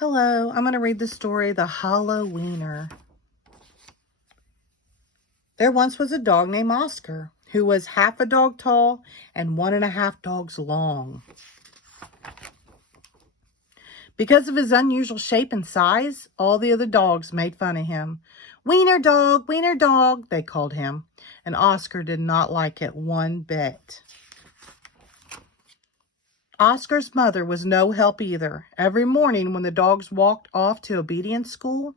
Hello, I'm going to read the story, The Hallo-wiener. There once was a dog named Oscar, who was half a dog tall and 1.5 dogs long. Because of his unusual shape and size, all the other dogs made fun of him. Wiener dog, they called him, and Oscar did not like it one bit. Oscar's mother was no help either. Every morning when the dogs walked off to obedience school,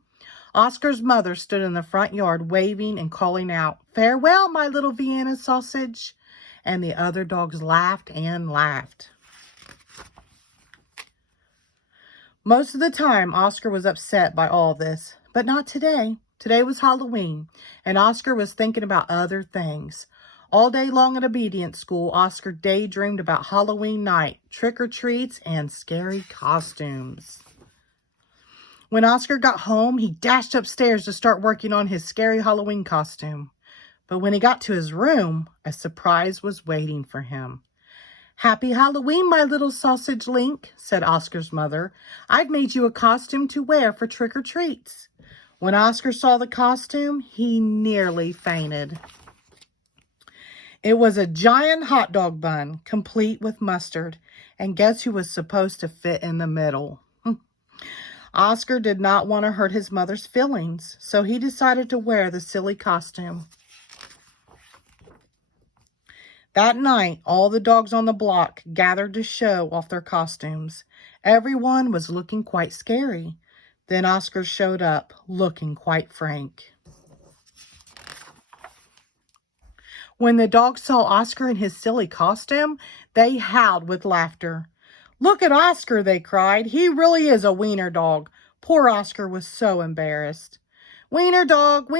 Oscar's mother stood in the front yard waving and calling out, "Farewell, my little Vienna sausage." And the other dogs laughed and laughed. Most of the time, Oscar was upset by all this, but not today. Today was Halloween, and Oscar was thinking about other things. All day long at obedience school, Oscar daydreamed about Halloween night, trick-or-treats, and scary costumes. When Oscar got home, he dashed upstairs to start working on his scary Halloween costume. But when he got to his room, a surprise was waiting for him. "Happy Halloween, my little sausage link," said Oscar's mother. "I've made you a costume to wear for trick-or-treats." When Oscar saw the costume, he nearly fainted. It was a giant hot dog bun, complete with mustard. And guess who was supposed to fit in the middle? Oscar did not want to hurt his mother's feelings, so he decided to wear the silly costume. That night, all the dogs on the block gathered to show off their costumes. Everyone was looking quite scary. Then Oscar showed up, looking quite frank. When the dogs saw Oscar in his silly costume, they howled with laughter. "Look at Oscar," they cried. "He really is a wiener dog." Poor Oscar was so embarrassed. Wiener dog,"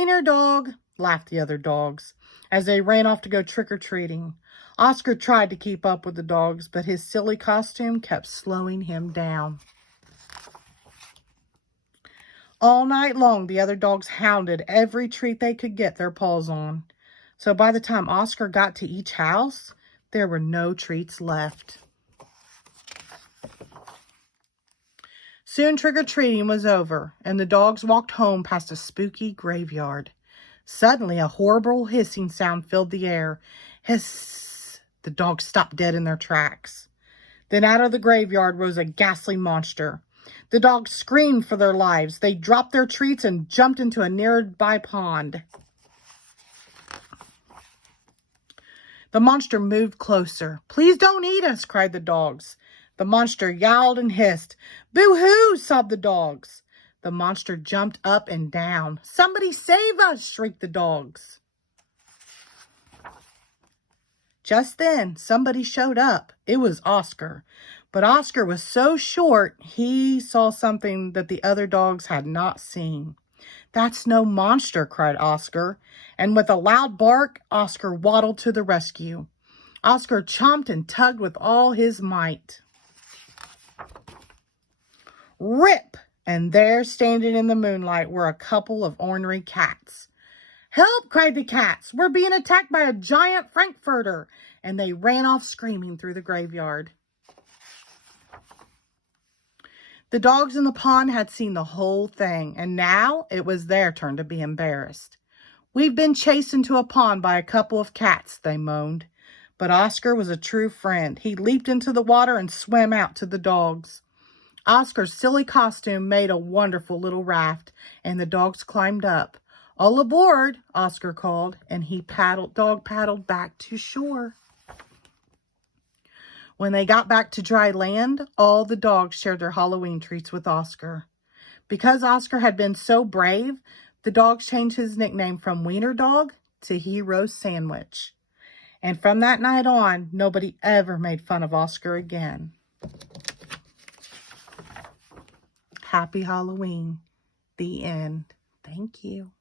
laughed the other dogs as they ran off to go trick-or-treating. Oscar tried to keep up with the dogs, but his silly costume kept slowing him down. All night long, the other dogs hounded every treat they could get their paws on. So by the time Oscar got to each house, there were no treats left. Soon trick-or-treating was over, and the dogs walked home past a spooky graveyard. Suddenly, a horrible hissing sound filled the air. Hiss! The dogs stopped dead in their tracks. Then out of the graveyard rose a ghastly monster. The dogs screamed for their lives. They dropped their treats and jumped into a nearby pond. The monster moved closer. "Please don't eat us," cried the dogs. The monster yowled and hissed. "Boo-hoo!" sobbed the dogs. The monster jumped up and down. "Somebody save us!" shrieked the dogs. Just then, somebody showed up. It was Oscar. But Oscar was so short, he saw something that the other dogs had not seen. "That's no monster," cried Oscar. And with a loud bark, Oscar waddled to the rescue. Oscar chomped and tugged with all his might. Rip! And there, standing in the moonlight, were a couple of ornery cats. "Help!" cried the cats. "We're being attacked by a giant frankfurter." And they ran off screaming through the graveyard. The dogs in the pond had seen the whole thing, and now it was their turn to be embarrassed. "We've been chased into a pond by a couple of cats," they moaned. But Oscar was a true friend. He leaped into the water and swam out to the dogs. Oscar's silly costume made a wonderful little raft, and the dogs climbed up. "All aboard," Oscar called, and he dog paddled back to shore. When they got back to dry land, all the dogs shared their Halloween treats with Oscar. Because Oscar had been so brave, the dogs changed his nickname from Wiener Dog to Hero Sandwich. And from that night on, nobody ever made fun of Oscar again. Happy Halloween. The end. Thank you.